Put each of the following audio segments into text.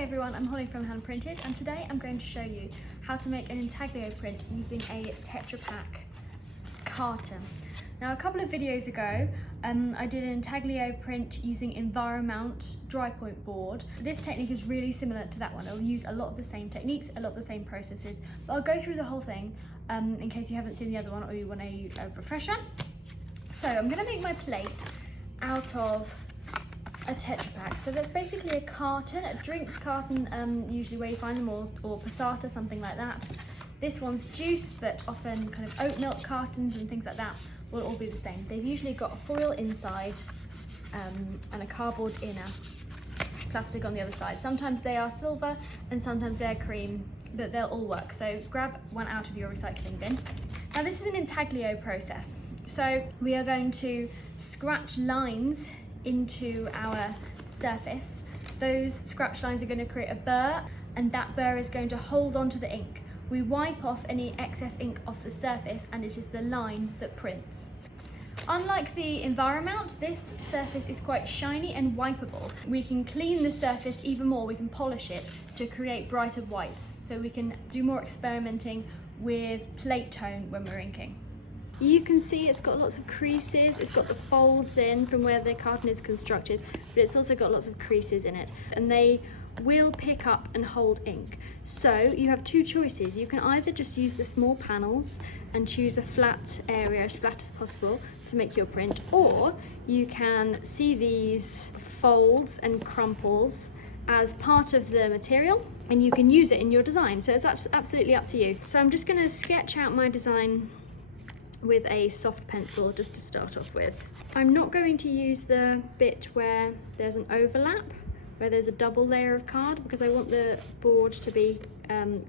Hi everyone, I'm Holly from Hand Printed, and today I'm going to show you how to make an intaglio print using a Tetra Pak carton. Now a couple of videos ago I did an intaglio print using Enviromount dry point board. This technique is really similar to that one. It'll use a lot of the same techniques, a lot of the same processes, but I'll go through the whole thing in case you haven't seen the other one or you want a refresher. So I'm going to make my plate out of a Tetra Pak. So that's basically a carton, a drinks carton, usually where you find them, or passata, something like that. This one's juice, but often kind of oat milk cartons and things like that will all be the same. They've usually got a foil inside and a cardboard inner, plastic on the other side. Sometimes they are silver and sometimes they're cream, but they'll all work. So grab one out of your recycling bin. Now this is an intaglio process. So we are going to scratch lines into our surface. Those scratch lines are going to create a burr, and that burr is going to hold onto the ink. We wipe off any excess ink off the surface, and it is the line that prints. Unlike the Enviromount, this surface is quite shiny and wipeable. We can clean the surface even more, we can polish it to create brighter whites, so we can do more experimenting with plate tone when we're inking. You can see it's got lots of creases, it's got the folds in from where the carton is constructed, but it's also got lots of creases in it, and they will pick up and hold ink. So you have two choices. You can either just use the small panels and choose a flat area, as flat as possible, to make your print, or you can see these folds and crumples as part of the material, and you can use it in your design. So it's absolutely up to you. So I'm just going to sketch out my design with a soft pencil just to start off with. I'm not going to use the bit where there's an overlap, where there's a double layer of card, because I want the board to be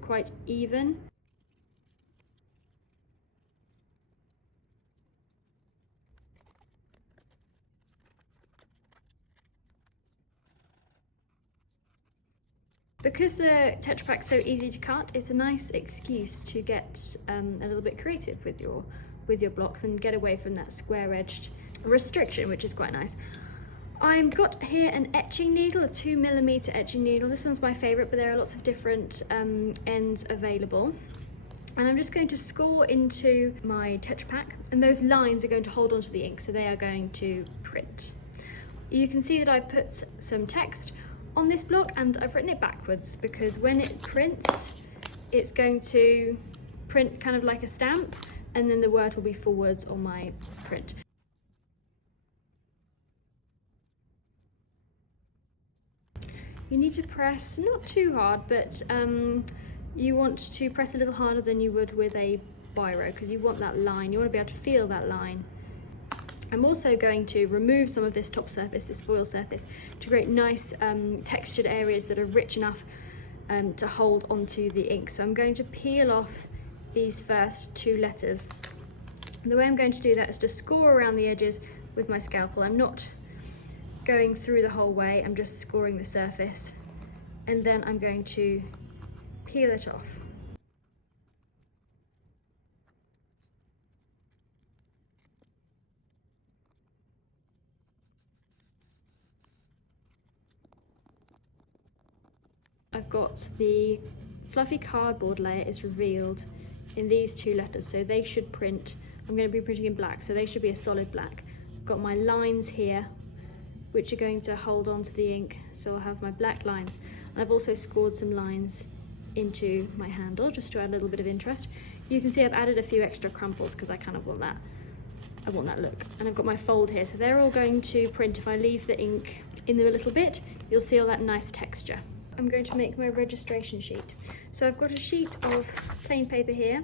quite even. Because the Tetra Pak's so easy to cut, it's a nice excuse to get a little bit creative with your blocks and get away from that square-edged restriction, which is quite nice. I've got here an etching needle, a 2mm etching needle. This one's my favourite, but there are lots of different ends available. And I'm just going to score into my Tetra Pak, and those lines are going to hold onto the ink, so they are going to print. You can see that I put some text on this block, and I've written it backwards because when it prints, it's going to print kind of like a stamp, and then the word will be forwards on my print. You need to press, not too hard, but you want to press a little harder than you would with a biro, because you want that line, you want to be able to feel that line. I'm also going to remove some of this top surface, this foil surface, to create nice textured areas that are rich enough to hold onto the ink. So I'm going to peel off these first two letters. And the way I'm going to do that is to score around the edges with my scalpel. I'm not going through the whole way, I'm just scoring the surface, and then I'm going to peel it off. I've got the fluffy cardboard layer is revealed in these two letters, so they should print. I'm going to be printing in black, so they should be a solid black. I've got my lines here, which are going to hold on to the ink, so I'll have my black lines. And I've also scored some lines into my handle just to add a little bit of interest. You can see I've added a few extra crumples because I kind of want that. I want that look. And I've got my fold here, so they're all going to print. If I leave the ink in them a little bit, you'll see all that nice texture. I'm going to make my registration sheet. So I've got a sheet of plain paper here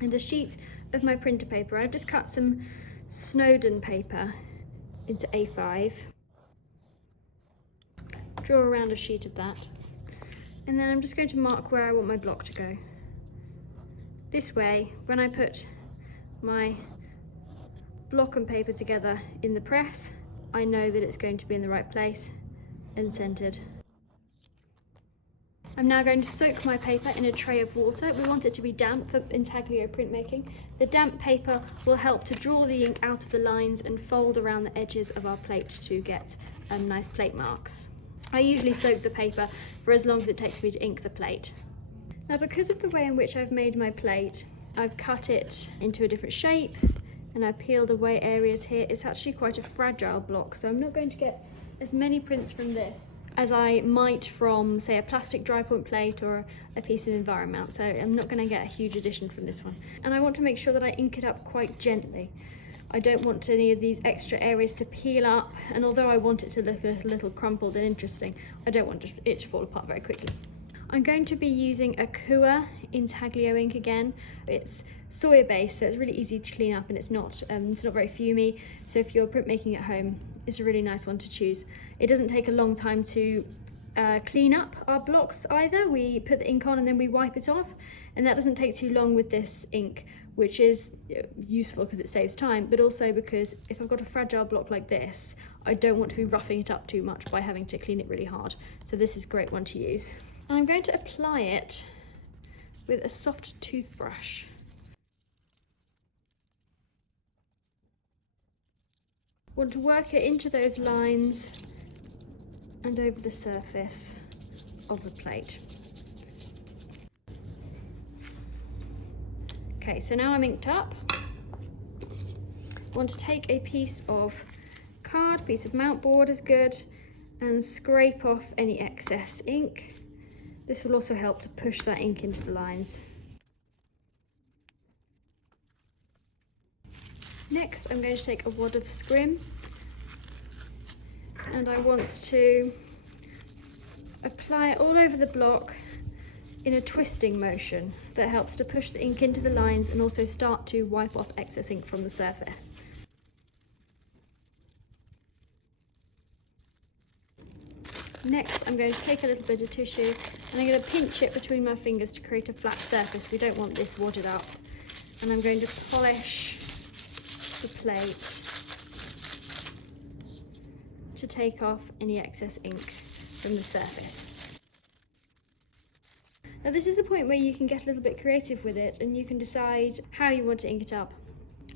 and a sheet of my printer paper. I've just cut some Snowden paper into A5. Draw around a sheet of that. And then I'm just going to mark where I want my block to go. This way, when I put my block and paper together in the press, I know that it's going to be in the right place and centered. I'm now going to soak my paper in a tray of water. We want it to be damp for intaglio printmaking. The damp paper will help to draw the ink out of the lines and fold around the edges of our plate to get nice plate marks. I usually soak the paper for as long as it takes me to ink the plate. Now, because of the way in which I've made my plate, I've cut it into a different shape and I've peeled away areas here. It's actually quite a fragile block, so I'm not going to get as many prints from this as I might from, say, a plastic dry point plate or a piece of environment. So I'm not going to get a huge addition from this one. And I want to make sure that I ink it up quite gently. I don't want any of these extra areas to peel up, and although I want it to look a little crumpled and interesting, I don't want it to fall apart very quickly. I'm going to be using a Kua Intaglio ink again. It's soya based, so it's really easy to clean up, and it's not very fumey. So if you're printmaking at home, it's a really nice one to choose. It doesn't take a long time to clean up our blocks either. We put the ink on and then we wipe it off, and that doesn't take too long with this ink, which is useful because it saves time, but also because if I've got a fragile block like this, I don't want to be roughing it up too much by having to clean it really hard. So this is a great one to use. And I'm going to apply it with a soft toothbrush. Want to work it into those lines and over the surface of the plate. Okay, so now I'm inked up. I want to take a piece of card, piece of mount board is good, and scrape off any excess ink. This will also help to push that ink into the lines. Next, I'm going to take a wad of scrim, and I want to apply it all over the block in a twisting motion that helps to push the ink into the lines and also start to wipe off excess ink from the surface. Next, I'm going to take a little bit of tissue and I'm going to pinch it between my fingers to create a flat surface. We don't want this wadded up. And I'm going to polish the plate to take off any excess ink from the surface. Now this is the point where you can get a little bit creative with it and you can decide how you want to ink it up.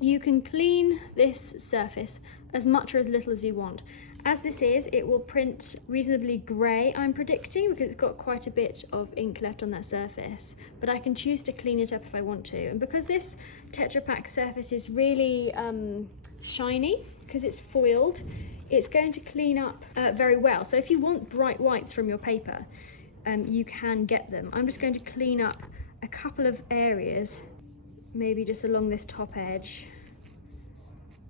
You can clean this surface as much or as little as you want. As this is, it will print reasonably grey, I'm predicting, because it's got quite a bit of ink left on that surface. But I can choose to clean it up if I want to. And because this Tetra Pak surface is really shiny, because it's foiled, it's going to clean up very well. So if you want bright whites from your paper, you can get them. I'm just going to clean up a couple of areas, maybe just along this top edge,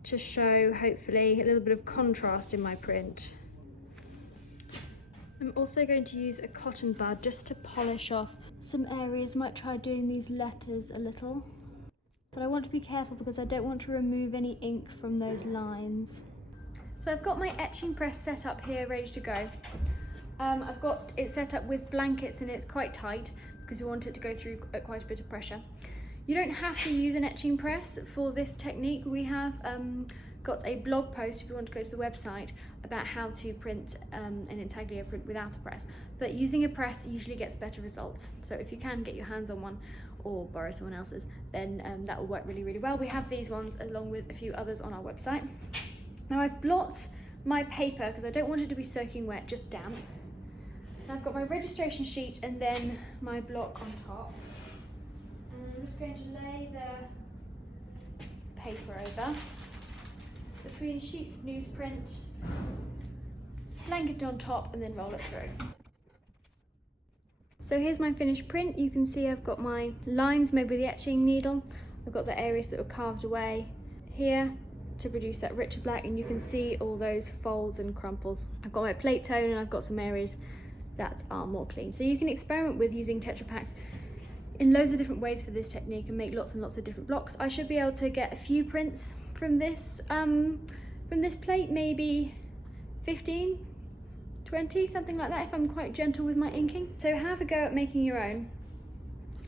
to show hopefully a little bit of contrast in my print. I'm also going to use a cotton bud just to polish off some areas. Might try doing these letters a little, but I want to be careful because I don't want to remove any ink from those lines. So I've got my etching press set up here ready to go. I've got it set up with blankets and it's quite tight because we want it to go through quite a bit of pressure. You don't have to use an etching press for this technique. We have got a blog post, if you want to go to the website, about how to print an Intaglio print without a press. But using a press usually gets better results. So if you can get your hands on one or borrow someone else's, then that will work really, really well. We have these ones along with a few others on our website. Now I've blot my paper because I don't want it to be soaking wet, just damp. And I've got my registration sheet and then my block on top. I'm just going to lay the paper over between sheets of newsprint, blanket on top, and then roll it through. So here's my finished print. You can see I've got my lines made with the etching needle. I've got the areas that were carved away here to produce that richer black, and you can see all those folds and crumples. I've got my plate tone and I've got some areas that are more clean. So you can experiment with using Tetra Paks in loads of different ways for this technique and make lots and lots of different blocks. I should be able to get a few prints from this plate, maybe 15, 20, something like that, if I'm quite gentle with my inking. So have a go at making your own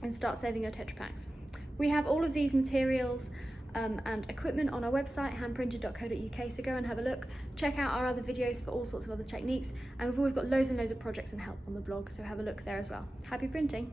and start saving your Tetra Paks. We have all of these materials and equipment on our website, handprinted.co.uk, so go and have a look. Check out our other videos for all sorts of other techniques, and we've always got loads and loads of projects and help on the blog, so have a look there as well. Happy printing!